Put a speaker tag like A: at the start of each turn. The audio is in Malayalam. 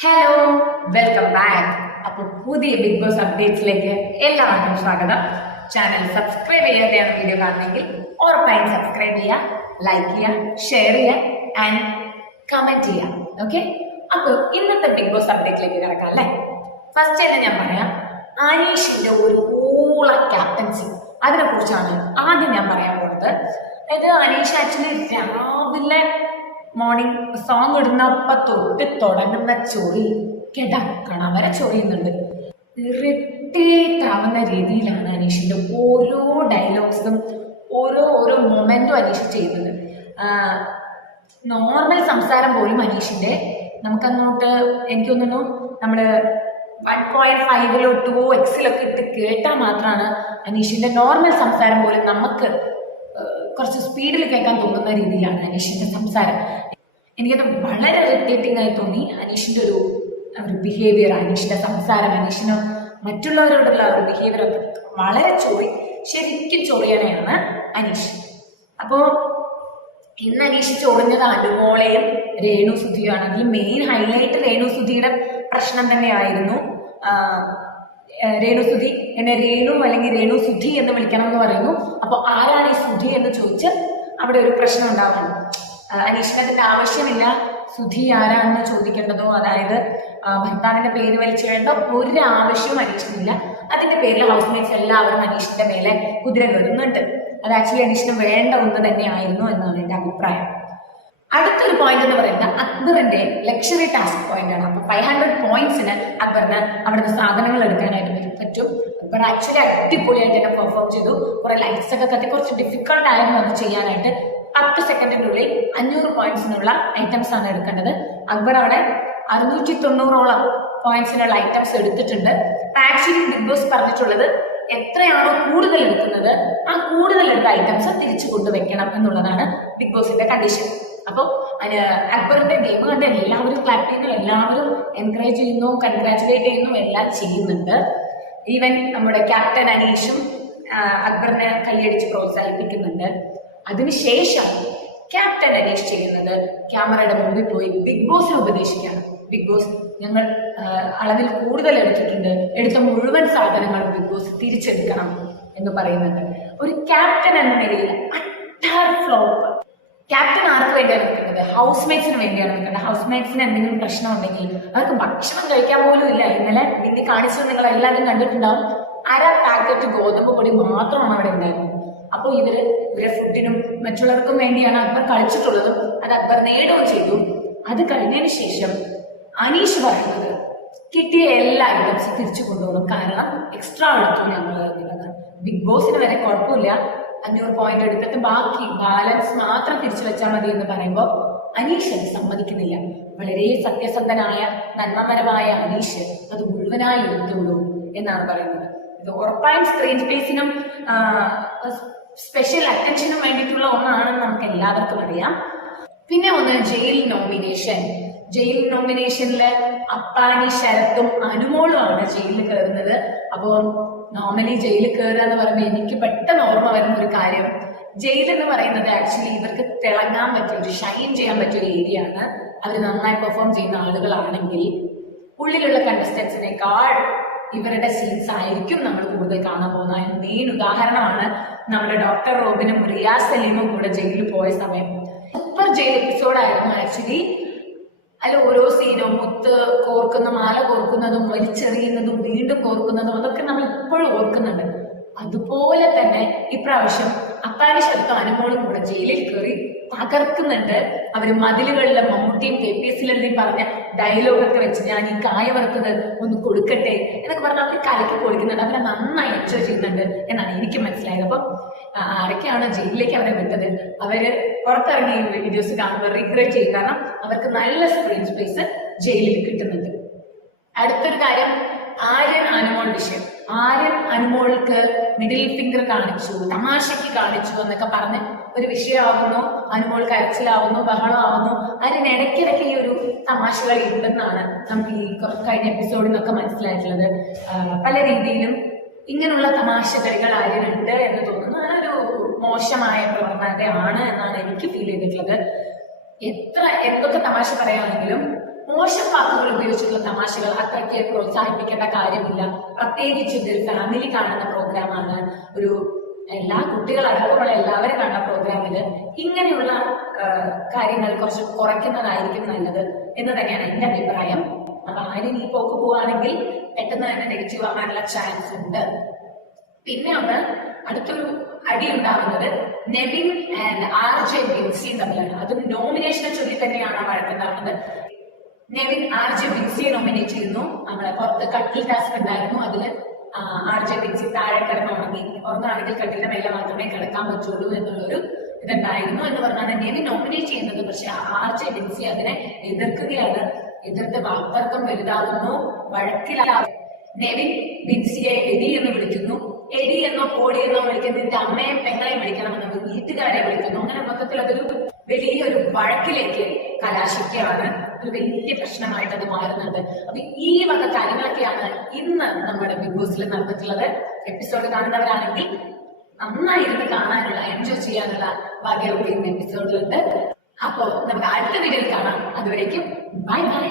A: ഹലോ വെൽക്കം ബാക്ക് അപ്പൊ പുതിയ ബിഗ് ബോസ് അപ്ഡേറ്റ്സിലേക്ക് എല്ലാവർക്കും സ്വാഗതം. ചാനൽ സബ്സ്ക്രൈബ് ചെയ്യാതെയാണ് വീഡിയോ കാണുന്നെങ്കിൽ ഉറപ്പായും സബ്സ്ക്രൈബ് ചെയ്യുക ലൈക്ക് ചെയ്യുക ഷെയർ ചെയ്യുക ആൻഡ് കമന്റ് ചെയ്യുക. ഓക്കെ അപ്പൊ ഇന്നത്തെ ബിഗ് ബോസ് അപ്ഡേറ്റിലേക്ക് കിടക്കാം അല്ലേ? ഫസ്റ്റ് തന്നെ ഞാൻ പറയാം അനീഷിന്റെ ഒരു ഊള ക്യാപ്റ്റൻസി അതിനെ കുറിച്ചാണ് ആദ്യം ഞാൻ പറയാൻ പോകുന്നത് അതായത് അനീഷ് ആക്ച്വലി രാവിലെ മോർണിംഗ് സോങ് ഇടുന്നപ്പ തൊട്ട് തുടങ്ങുന്ന ചൊറി കിടക്കണം. വരെ ചൊറിയുന്നുണ്ട്. ഇറിറ്റേറ്റാവുന്ന രീതിയിലാണ് അനീഷിന്റെ ഓരോ ഡയലോഗ്സും ഓരോ ഓരോ മൊമെന്റും അനീഷ് ചെയ്യുന്നത്. നോർമൽ സംസാരം പോലും അനീഷിന്റെ നമുക്കങ്ങോട്ട് എനിക്ക് തോന്നുന്നു നമ്മൾ വൺ പോയിന്റ് ഫൈവിലോ ടു എക്സിലൊക്കെ ഇട്ട് കേട്ടാൽ മാത്രമാണ് അനീഷിന്റെ നോർമൽ സംസാരം പോലും നമുക്ക് കുറച്ച് സ്പീഡിൽ കേൾക്കാൻ തോന്നുന്ന രീതിയിലാണ് അനീഷിന്റെ സംസാരം. എനിക്കത് വളരെ ഇറിറ്റേറ്റിംഗ് ആയി തോന്നി. അനീഷിന്റെ ഒരു ഒരു ബിഹേവിയർ അനീഷിന്റെ സംസാരം അനീഷിന് മറ്റുള്ളവരോടുള്ള ഒരു ബിഹേവിയർ വളരെ ചോറി ശരിക്കും ചൊറിയണയാണ് അനീഷ്. അപ്പോൾ ഇന്ന് അനീഷ് ചോറിഞ്ഞത് അനുമോളയും രേണു സുധിയുമാണ്. ഈ മെയിൻ ഹൈലൈറ്റ് രേണു സുധിയുടെ പ്രശ്നം തന്നെയായിരുന്നു. ആഹ് ഏഹ് രേണു എന്നെ രേണു അല്ലെങ്കിൽ രേണു സുധി എന്ന് വിളിക്കണം എന്ന് പറയുന്നു. അപ്പോൾ ആരാണ് ഈ സുധി എന്ന് ചോദിച്ച് അവിടെ ഒരു പ്രശ്നം ഉണ്ടാവുന്നു ആഹ് ആവശ്യമില്ല. സുധി ആരാണെന്ന് ചോദിക്കേണ്ടതോ അതായത് ഭർത്താവിന്റെ പേര് വലിച്ചേണ്ട ഒരു ആവശ്യവും അനീഷിനില്ല. അതിന്റെ പേരിൽ ഹൗസ് മേറ്റ്സ് എല്ലാവരും അനീഷിന്റെ മേലെ കുതിര കയറുന്നുണ്ട് അത് ആക്ച്വലി അനീഷിന് വേണ്ട ഒന്ന് തന്നെയായിരുന്നു എന്നാണ് എന്റെ അഭിപ്രായം. അടുത്തൊരു പോയിന്റ് എന്ന് പറയുന്നത് അക്ബറിന്റെ ലക്ഷറി ടാസ്ക് പോയിന്റ് ആണ്. അപ്പൊ ഫൈവ് ഹൺഡ്രഡ് പോയിന്റ്സിന് അക്ബറിന് അവിടുത്തെ സാധനങ്ങൾ എടുക്കാനായിട്ട് പറ്റും- അക്ബർ ആക്ച്വലി അടിപൊളിയായിട്ട് തന്നെ പെർഫോം ചെയ്തു. കുറെ ലൈറ്റ്സ് ഒക്കെ കത്തി. കുറച്ച് ഡിഫിക്കൽട്ട് ആയിരുന്നു അത് ചെയ്യാനായിട്ട്. പത്ത് സെക്കൻഡിനുള്ളിൽ അഞ്ഞൂറ് പോയിന്റ്സിനുള്ള ഐറ്റംസ് ആണ് എടുക്കേണ്ടത്. അക്ബർ അവിടെ അറുന്നൂറ്റി തൊണ്ണൂറോളം പോയിന്റ്സിനുള്ള ഐറ്റംസ് എടുത്തിട്ടുണ്ട്. ആക്ച്വലി ബിഗ് ബോസ് പറഞ്ഞിട്ടുള്ളത് എത്രയാണോ കൂടുതൽ എടുക്കുന്നത് ആ കൂടുതൽ എടുത്ത ഐറ്റംസ് തിരിച്ചു കൊണ്ടുവയ്ക്കണം എന്നുള്ളതാണ് ബിഗ് ബോസിന്റെ കണ്ടീഷൻ അപ്പോൾ അക്ബറിന്റെ ഗെയിം കണ്ട് എല്ലാവരും ക്ലാപ്പ് ചെയ്യുന്നു എല്ലാവരും എൻകറേജ് ചെയ്യുന്നു കൺഗ്രാറ്റുലേറ്റ് ചെയ്യുന്നു എല്ലാം ചെയ്യുന്നുണ്ട്. ഈവൻ നമ്മുടെ ക്യാപ്റ്റൻ അനീഷും അക്ബറിനെ കൈയടിച്ച് പ്രോത്സാഹിപ്പിക്കുന്നുണ്ട്. അതിനുശേഷം ക്യാപ്റ്റൻ അനീഷ് ചെയ്യുന്നത് ക്യാമറയുടെ മുമ്പിൽ പോയി ബിഗ് ബോസിനെ ഉപദേശിക്കുകയാണ്. ബിഗ് ബോസ് ഞങ്ങൾ അളവിൽ കൂടുതൽ എടുത്തിട്ടുണ്ട്. എടുത്ത മുഴുവൻ സാധനങ്ങളും ബിഗ് ബോസ് തിരിച്ചെടുക്കണം എന്ന് പറയുന്നുണ്ട്. ഒരു ക്യാപ്റ്റൻ എന്ന നിലയിൽ അട്ടാർ ഫ്ലോപ്പ് ക്യാപ്റ്റൻ ആർക്ക് വേണ്ടിയാണ് നിൽക്കുന്നത് ഹൗസ് മേറ്റ്സിന് വേണ്ടിയാണ് നിൽക്കുന്നത് ഹൗസ് മേറ്റ്സിന് എന്തെങ്കിലും പ്രശ്നം ഉണ്ടെങ്കിൽ അവർക്ക് ഭക്ഷണം കഴിക്കാൻ പോലും ഇല്ല. ഇന്നലെ ബിന്നി കാണിച്ചത് നിങ്ങൾ എല്ലാവരും കണ്ടിട്ടുണ്ടാവും. അര പാക്കറ്റ് ഗോതമ്പ് പൊടി മാത്രമാണ് അവിടെ ഉണ്ടായിരുന്നത്. അപ്പോൾ ഇവർ ഇവരെ ഫുഡിനും മറ്റുള്ളവർക്കും വേണ്ടിയാണ് അക്ബർ കളിച്ചിട്ടുള്ളതും അത് അക്ബർ നേടുകയും ചെയ്തു. അത് കഴിഞ്ഞതിന് ശേഷം അനീഷ് പറയുന്നത് കിട്ടിയ എല്ലാ ഐറ്റംസും തിരിച്ചു കൊണ്ടുപോകണം. കാരണം എക്സ്ട്രാ എടുത്തു ഞങ്ങൾ ബിഗ് ബോസിന് വരെ കുഴപ്പമില്ല. അഞ്ഞൂറ് പോയിന്റ് എടുത്തിട്ട് ബാക്കി ബാലൻസ് മാത്രം തിരിച്ചു വെച്ചാൽ മതി എന്ന് പറയുമ്പോൾ അനീഷ് സമ്മതിക്കുന്നില്ല. വളരെ സത്യസന്ധനായ നന്മപരമായ അനീഷ് അത് മുഴുവനായി എടുത്തുള്ളൂ എന്നാണ് പറയുന്നത്. ഇത് ഉറപ്പായും സ്ക്രീൻ സ്പേസിനും സ്പെഷ്യൽ അറ്റൻഷനും വേണ്ടിയിട്ടുള്ള ഒന്നാണെന്ന് നമുക്ക് എല്ലാവർക്കും അറിയാം. പിന്നെ ഒന്ന് ജയിൽ നോമിനേഷൻ ജയിൽ നോമിനേഷനിൽ അപ്പാനി ശരത്തും അനുമോളുമാണ് ജയിലിൽ കയറുന്നത് അപ്പോ നോർമലി ജയിലിൽ കയറുക എന്ന് പറയുമ്പോൾ എനിക്ക് പെട്ടെന്ന് ഓർമ്മ വരുന്ന ഒരു കാര്യം. ജയിൽ എന്ന് പറയുന്നത് ആക്ച്വലി ഇവർക്ക് തിളങ്ങാൻ പറ്റിയ ഒരു ഷൈൻ ചെയ്യാൻ പറ്റിയ ഒരു ഏരിയ ആണ്. അവർ നന്നായി പെർഫോം ചെയ്യുന്ന ആളുകളാണെങ്കിൽ ഉള്ളിലുള്ള കണ്ടസ്റ്റൻസിനേക്കാൾ ഇവരുടെ സീൻസ് ആയിരിക്കും നമ്മൾ കൂടുതൽ കാണാൻ പോകുന്ന അതിന് മെയിൻ ഉദാഹരണമാണ് നമ്മുടെ ഡോക്ടർ റോബിനും റിയാസ് സലീമും കൂടെ ജയിലിൽ പോയ സമയം. സൂപ്പർ ജയിൽ എപ്പിസോഡായിരുന്നു ആക്ച്വലി അതിൽ ഓരോ സീനും മുത്ത് കോർക്കുന്ന മാല കോർക്കുന്നതും വലിച്ചെറിയുന്നതും വീണ്ടും കോർക്കുന്നതും അതൊക്കെ നമ്മൾ ഇപ്പോഴും ഓർക്കുന്നുണ്ട്. അതുപോലെ തന്നെ ഇപ്രാവശ്യം അപ്പാനി ശബ്ദം അനുമോളും കൂടെ ജയിലിൽ കയറി തകർക്കുന്നുണ്ട്. അവർ മതിലുകളിലെ മമ്മൂട്ടിയും കെ പി എസ് ലളിതയും പറഞ്ഞ ഡയലോഗൊക്കെ വെച്ച് ഞാൻ ഈ കായ വറുത്തത് ഒന്ന് കൊടുക്കട്ടെ എന്നൊക്കെ പറഞ്ഞ് അവർ കലക്കി കൊടുക്കുന്നുണ്ട് അവരെ നന്നായി എൻജോയ് ചെയ്യുന്നുണ്ട് എന്നാണ് എനിക്ക് മനസ്സിലായത്. അപ്പം ആരൊക്കെയാണ് ജയിലിലേക്ക് അവരെ വിട്ടത്? അവർ പുറത്തിറങ്ങി വീഡിയോസ് കാണുമ്പോൾ റിഗ്രറ്റ് ചെയ്യും. കാരണം അവർക്ക് നല്ല സ്ക്രീൻ സ്പേസ് ജയിലിൽ കിട്ടുന്നുണ്ട്. അടുത്തൊരു കാര്യം ആര്യൻ ആനമോൾ വിഷയം. ആര്യൻ അനുമോൾക്ക് മിഡിൽ ഫിംഗർ കാണിച്ചു തമാശയ്ക്ക് കാണിച്ചു എന്നൊക്കെ പറഞ്ഞ് ഒരു വിഷയമാവുന്നു അനുമോൾ കരച്ചിലാവുന്നു ബഹളമാവുന്നു. അതിന് ഇടയ്ക്കിടയ്ക്ക് ഈ ഒരു തമാശകൾ ഉണ്ടെന്നാണ് നമുക്ക് ഈ കഴിഞ്ഞ എപ്പിസോഡിൽ നിന്നൊക്കെ മനസ്സിലായിട്ടുള്ളത്. പല രീതിയിലും ഇങ്ങനെയുള്ള തമാശ കളികൾ ആര്യനുണ്ട് എന്ന് തോന്നുന്നു. അതൊരു മോശമായ പ്രവണതയാണ് എന്നാണ് എനിക്ക് ഫീൽ ചെയ്തിട്ടുള്ളത്. എത്ര എന്തൊക്കെ തമാശ പറയുകയാണെങ്കിലും മോശം വാക്കുകൾ ഉപയോഗിച്ചുള്ള തമാശകൾ അത്രയ്ക്ക് പ്രോത്സാഹിപ്പിക്കേണ്ട കാര്യമില്ല. പ്രത്യേകിച്ച് ഇതൊരു ഫാമിലി കാണുന്ന പ്രോഗ്രാമാണ് ഒരു എല്ലാ കുട്ടികളടക്കമുള്ള എല്ലാവരും കാണുന്ന പ്രോഗ്രാമിൽ ഇങ്ങനെയുള്ള കാര്യങ്ങൾ കുറച്ച് കുറയ്ക്കുന്നതായിരിക്കും നല്ലത് എന്ന് തന്നെയാണ് എന്റെ അഭിപ്രായം. അപ്പൊ ആരും ഈ പോക്ക് പോവുകയാണെങ്കിൽ പെട്ടെന്ന് തന്നെ നെഗറ്റീവ് ആവാനുള്ള ചാൻസ് ഉണ്ട്. പിന്നെ ഒന്ന് അടുത്തൊരു അടി ഉണ്ടാവുന്നത് Nevin and R J Binsy തമ്മിലാണ്. അതും നോമിനേഷനെ ചൊല്ലി തന്നെയാണ് ആ വഴക്കുണ്ടാവുന്നത് നെവിൻ ആർ ജെ ബിൻസിയെ നോമിനേറ്റ് ചെയ്യുന്നു. നമ്മളെ പുറത്ത് കട്ടിൽ ടാസ്ക് ഉണ്ടായിരുന്നു. അതിൽ ആർ ജെ ബിൻസി താഴെ കിടന്ന് ഉറങ്ങി. ഉറങ്ങാണെങ്കിൽ കട്ടിലിന്റെ മേലെ മാത്രമേ കിടക്കാൻ പറ്റുള്ളൂ എന്നുള്ളൊരു ഇതുണ്ടായിരുന്നു എന്ന് പറഞ്ഞാണ് നെവിൻ നോമിനേറ്റ് ചെയ്യുന്നത്. പക്ഷെ ആർ ജെ ബിൻസി അതിനെ എതിർക്കുകയാണ്. എതിർത്ത് വാക്തർക്കം വലുതാകുന്നു. വഴക്കിലാകുന്നു നെവിൻ ബിൻസിയെ എഡി എന്ന് വിളിക്കുന്നു. എടി എന്നോ കോടി എന്നോ വിളിക്കുന്നതിന്റെ അമ്മയും പെങ്ങളെയും വിളിക്കണമെന്ന് വീട്ടുകാരെ വിളിക്കുന്നു. അങ്ങനെ മൊത്തത്തിൽ അതൊരു വലിയൊരു വഴക്കിലേക്ക് കലാശിക്കുകയാണ്. ഒരു വലിയ പ്രശ്നമായിട്ട് അത് മാറുന്നുണ്ട്. അപ്പൊ ഈ വക കാര്യങ്ങളൊക്കെയാണ് ഇന്ന് നമ്മുടെ ബിഗ് ബോസിൽ നടന്നിട്ടുള്ളത്. എപ്പിസോഡ് കാണുന്നവരാണെങ്കിൽ നന്നായിരുന്ന് കാണാനുള്ള എൻജോയ് ചെയ്യാനുള്ള ഭാഗ്യമൊക്കെ ഇന്ന് എപ്പിസോഡിലുണ്ട് അപ്പോ നമുക്ക് അടുത്ത വീഡിയോയിൽ കാണാം. അതുവരേക്കും ബൈ ബൈ